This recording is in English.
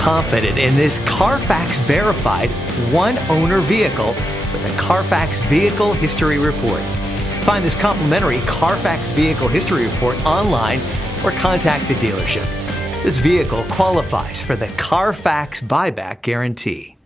confident in this Carfax verified one-owner vehicle with a Carfax Vehicle History Report. Find this complimentary Carfax Vehicle History Report online or contact the dealership. This vehicle qualifies for the Carfax Buyback Guarantee.